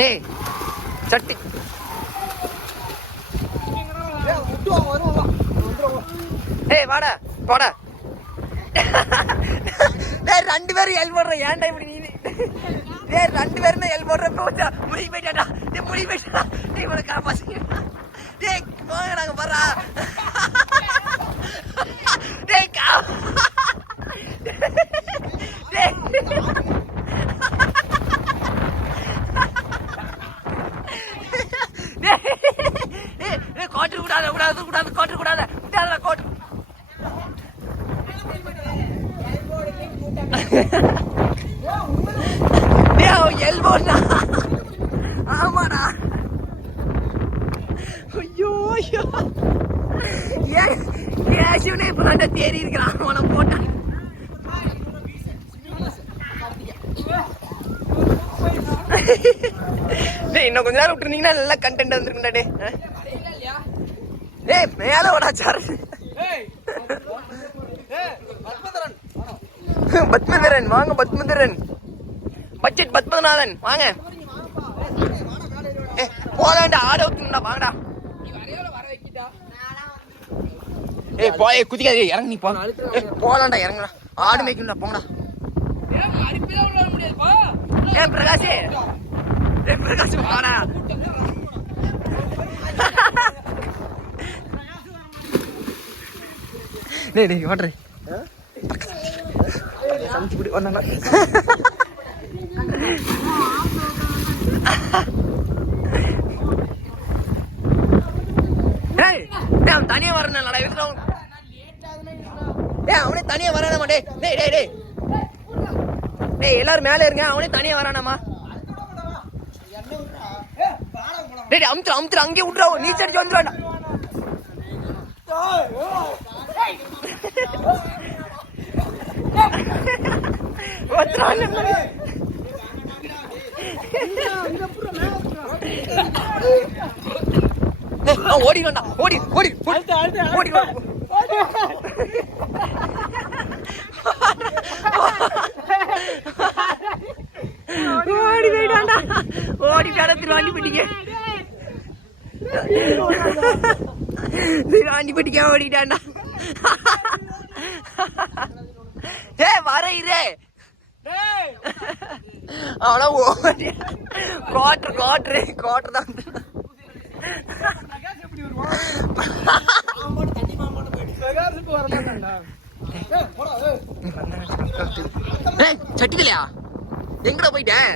டேய் சட்டி ஏய் வாடா போடா. டேய் ரெண்டு பேரும் எல் போடுற ஏன்டா இப்படி நீ? டேய் ரெண்டு பேரும் எல் போடுற போடா. முடி போய்டாடா. டேய் முடி போய்டா. டேய் உனக்கு காப்பாசி. டேய் போங்க நாங்க போறா. டேய் கா. டேய் கோட்டு கூடாது கூடாது கூடாது கோட்டு கூடாது விட்டாத கோட்டு. எல்போடா ஆமாடா. ஐயோ ஐயோ ஏன் இப்ப நல்லா தேறி இருக்கிறான் அவனை போட்டான். இன்னும் கொஞ்ச நேரம் விட்டுருந்தீங்கன்னா நல்லா கண்டென்ட் வந்துருக்குண்டா. டே ஏய் மேல ஓடாச்சாரு. பத்மதரன் வாங்க. பத்மதரன் பட்ஜெட் பத்மநாதன் வாங்க. போலாண்டா ஆட ஊத்துடா வாங்கடா. ஏய் போய் குதிக்காதே இறங்க. நீ போ போலாண்டா இறங்குடா. ஆடு மேய்க்கணும்டா போங்கடா. ஏன் பிரகாஷ் பிரகாஷ் வாடா. டேய் டேய் வாட்றே சமைச்சு குடி வந்தாடா. டேய் அவன் தனியா வரணும்டா. வீட்டுல டேய் அவனே தனியா வரானாமா. டேய் டேய் டேய் டேய் டேய் எல்லாரும் மேல இருங்க. அவனே தனியா வரானாமா. டேய் அமுத்துற அமுத்துற அங்கேயே விட்டுறா. நீச்சல் அடிச்சு வந்துடுவாடா. ஓடி வேண்டா. ஓடி ஓடி ஓடி ஓடி போயிடாண்டா. ஓடி கடத்துல வாண்டி போட்டீங்க. வாண்டி போட்டிக்க ஓடிட்டாண்டா. ஏ வர இரே அவனா ஓடி கோட்டர் கோட்டரு கோட்டர் தான். சட்டிக்கலையா எங்கடா போயிட்டேன்?